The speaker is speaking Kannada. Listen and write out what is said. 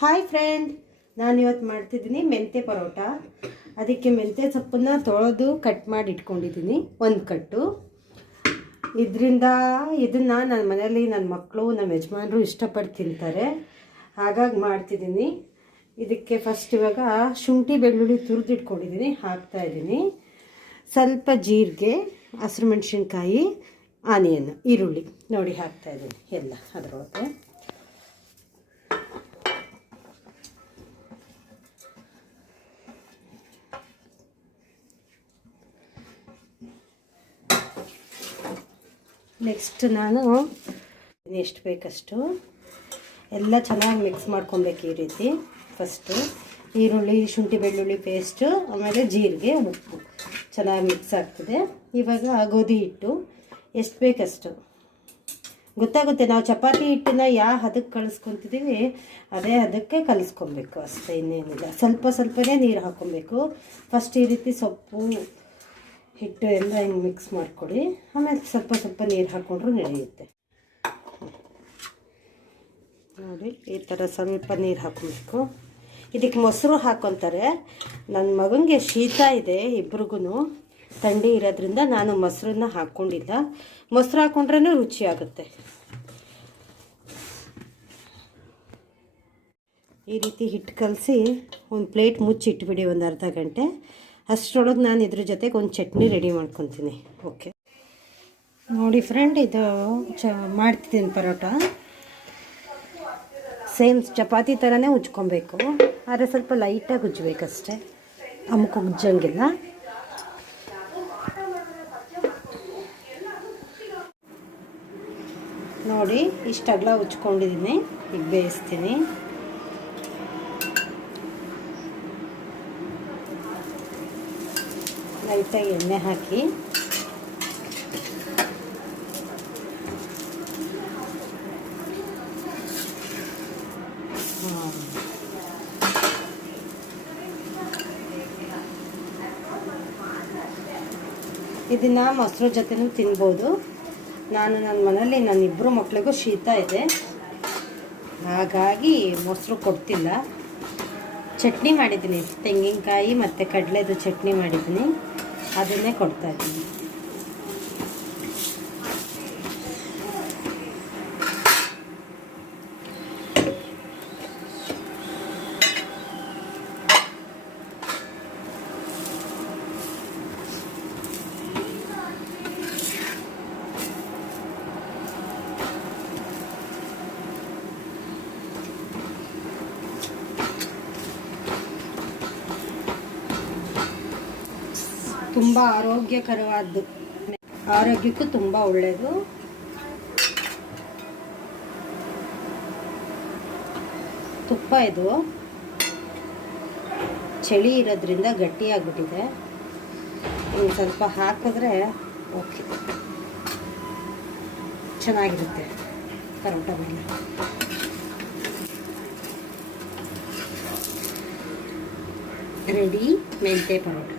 ಹಾಯ್ ಫ್ರೆಂಡ್, ನಾನು ಇವತ್ತು ಮಾಡ್ತಿದ್ದೀನಿ ಮೆಂತ್ಯ ಪರೋಟ. ಅದಕ್ಕೆ ಮೆಂತ್ಯ ಸೊಪ್ಪನ್ನು ತೊಳೆದು ಕಟ್ ಮಾಡಿ ಇಟ್ಕೊಂಡಿದ್ದೀನಿ, ಒಂದು ಕಟ್ಟು. ಇದನ್ನು ನನ್ನ ಮನೆಯಲ್ಲಿ ನನ್ನ ಮಕ್ಕಳು ನಮ್ಮ ಯಜಮಾನರು ಇಷ್ಟಪಟ್ಟು ತಿಂತಾರೆ, ಹಾಗಾಗಿ ಮಾಡ್ತಿದ್ದೀನಿ. ಇದಕ್ಕೆ ಫಸ್ಟ್ ಇವಾಗ ಶುಂಠಿ ಬೆಳ್ಳುಳ್ಳಿ ತುರಿದಿಟ್ಕೊಂಡಿದ್ದೀನಿ, ಹಾಕ್ತಾಯಿದ್ದೀನಿ. ಸ್ವಲ್ಪ ಜೀರಿಗೆ, ಹಸಿರು ಮೆಣಸಿನ್ಕಾಯಿ, ಆನಿಯನ್, ಈರುಳ್ಳಿ ನೋಡಿ ಹಾಕ್ತಾಯಿದ್ದೀನಿ ಎಲ್ಲ ಅದರೊಳಗೆ. ನೆಕ್ಸ್ಟ್ ನಾನು ಎಷ್ಟು ಬೇಕಷ್ಟು ಎಲ್ಲ ಚೆನ್ನಾಗಿ ಮಿಕ್ಸ್ ಮಾಡ್ಕೊಬೇಕು. ಈ ರೀತಿ ಫಸ್ಟು ಈರುಳ್ಳಿ, ಶುಂಠಿ ಬೆಳ್ಳುಳ್ಳಿ ಪೇಸ್ಟು, ಆಮೇಲೆ ಜೀರಿಗೆ, ಉಪ್ಪು ಚೆನ್ನಾಗಿ ಮಿಕ್ಸ್ ಆಗ್ತದೆ. ಇವಾಗ ಗೋಧಿ ಹಿಟ್ಟು ಎಷ್ಟು ಬೇಕಷ್ಟು ಗೊತ್ತಾಗುತ್ತೆ. ನಾವು ಚಪಾತಿ ಹಿಟ್ಟನ್ನ ಯಾವ ಹದಕ್ಕೆ ಕಲಿಸ್ಕೊತಿದ್ದೀವಿ ಅದೇ ಹದಕ್ಕೆ ಕಲಿಸ್ಕೊಬೇಕು ಅಷ್ಟೇ, ಇನ್ನೇನಿಲ್ಲ. ಸ್ವಲ್ಪನೇ ನೀರು ಹಾಕ್ಕೊಬೇಕು. ಫಸ್ಟ್ ಈ ರೀತಿ ಸೊಪ್ಪು ಹಿಟ್ಟು ಎಲ್ಲ ಹಿಂಗೆ ಮಿಕ್ಸ್ ಮಾಡಿಕೊಡಿ, ಆಮೇಲೆ ಸ್ವಲ್ಪ ನೀರು ಹಾಕ್ಕೊಂಡ್ರೂ ನಡೆಯುತ್ತೆ. ನೋಡಿ ಈ ಥರ ಸ್ವಲ್ಪ ನೀರು ಹಾಕ್ಕೊಬೇಕು. ಇದಕ್ಕೆ ಮೊಸರು ಹಾಕ್ಕೊತಾರೆ. ನನ್ನ ಮಗನಿಗೆ ಶೀತ ಇದೆ, ಇಬ್ರಿಗೂ ಥಂಡಿ ಇರೋದ್ರಿಂದ ನಾನು ಮೊಸರನ್ನ ಹಾಕ್ಕೊಂಡಿಲ್ಲ. ಮೊಸರು ಹಾಕ್ಕೊಂಡ್ರೆ ರುಚಿ ಆಗುತ್ತೆ. ಈ ರೀತಿ ಹಿಟ್ಟು ಕಲಸಿ ಒಂದು ಪ್ಲೇಟ್ ಮುಚ್ಚಿ ಇಟ್ಬಿಡಿ ಒಂದು ಅರ್ಧ ಗಂಟೆ. ಅಷ್ಟರೊಳಗೆ ನಾನು ಇದ್ರ ಜೊತೆಗೆ ಒಂದು ಚಟ್ನಿ ರೆಡಿ ಮಾಡ್ಕೊತೀನಿ. ಓಕೆ ನೋಡಿ ಫ್ರೆಂಡ್, ಇದು ಮಾಡ್ತಿದ್ದೀನಿ ಪರೋಟ. ಸೇಮ್ ಚಪಾತಿ ಥರನೇ ಉಜ್ಕೊಬೇಕು, ಆದರೆ ಸ್ವಲ್ಪ ಲೈಟಾಗಿ ಉಜ್ಬೇಕಷ್ಟೆ, ಅಮುಕ್ ಉಜ್ಜಂಗಿಲ್ಲ. ನೋಡಿ ಇಷ್ಟು ಅಗಲ ಉಜ್ಕೊಂಡಿದ್ದೀನಿ. ಈಗ ಬೇಯಿಸ್ತೀನಿ. ಲೈಟಾಗಿ ಎಣ್ಣೆ ಹಾಕಿ ಇದನ್ನು ಮೊಸರು ಜೊತೆನೂ ತಿನ್ಬೋದು. ನಾನು ನನ್ನ ಮನೇಲಿ ನನ್ನಿಬ್ಬರು ಮಕ್ಕಳಿಗೂ ಶೀತ ಇದೆ, ಹಾಗಾಗಿ ಮೊಸರು ಕೊಡ್ತಿಲ್ಲ. ಚಟ್ನಿ ಮಾಡಿದ್ದೀನಿ, ತೆಂಗಿನಕಾಯಿ ಮತ್ತು ಕಡಲೆದು ಚಟ್ನಿ ಮಾಡಿದ್ದೀನಿ, ಅದನ್ನೇ ಕೊಡ್ತಾಯಿದ್ದೀನಿ. ತುಂಬ ಆರೋಗ್ಯಕರವಾದ್ದು, ಆರೋಗ್ಯಕ್ಕೂ ತುಂಬ ಒಳ್ಳೆಯದು. ತುಪ್ಪ ಇದು ಚಳಿ ಇರೋದ್ರಿಂದ ಗಟ್ಟಿಯಾಗ್ಬಿಟ್ಟಿದೆ. ಇನ್ನು ಸ್ವಲ್ಪ ಹಾಕಿದ್ರೆ ಓಕೆ, ಚೆನ್ನಾಗಿರುತ್ತೆ ಪರೋಟ ಮೇಲೆ. ರೆಡಿ ಮೆಂತ್ಯ ಪರೋಟ.